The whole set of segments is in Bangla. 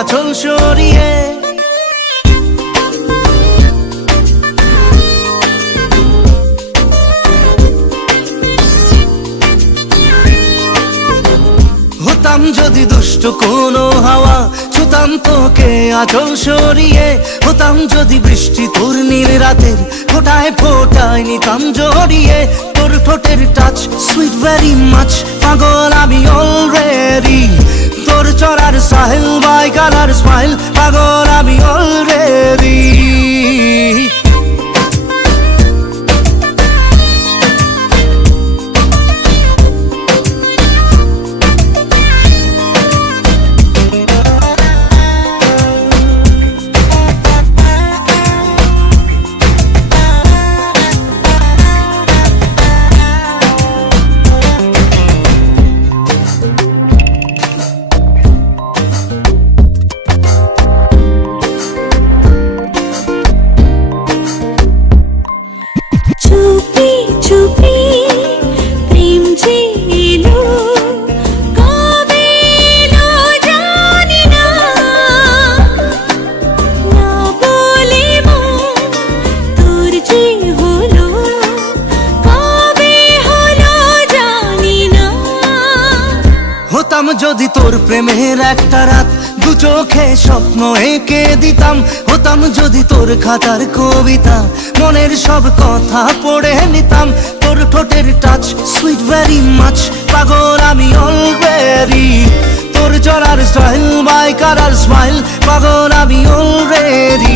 আঁচল সরিয়ে। হতাম যদি দুষ্ট কোনো হাওয়া, ছুতাম তোকে আঁচল সরিয়ে। হতাম যদি বৃষ্টি তোর নীল রাতের ফোটায় ফোটায় নিতাম জড়িয়ে। তোর ঠোঁটের টাচ সুইট ভেরি মাচ, পাগল আমি অলরেডি। তোর চড়ার সাহেল বাই কালার স্মাইল, পাগল আমি অলরেডি। হতাম যদি তোর প্রেমের একটা রাত, দু চোখে স্বপ্ন এঁকে দিতাম। হতাম যদি তোর খাতার কবিতা, মনের সব কথা পড়ে নিতাম। তোর ঠোঁটের টাচ সুইট ভেরি মাচ, পাগল আমি অলরেডি। তোর চড়ার স্টাইল বাই কালার স্মাইল, পাগল আমি অলরেডি।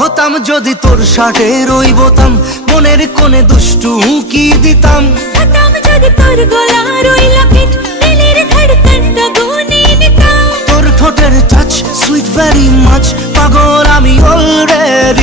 হতাম যদি তোর শার্টের ওই বোতাম, মনের কোণে দুষ্টু উকি দিতাম। হতাম যদি তোর গলার ওই লকেট, দিলের ধড়কনটা গুনে নিতাম। তোর ঠোঁটের টাচ সুইট ভেরি মাচ, পাগল আমি অলরেডি।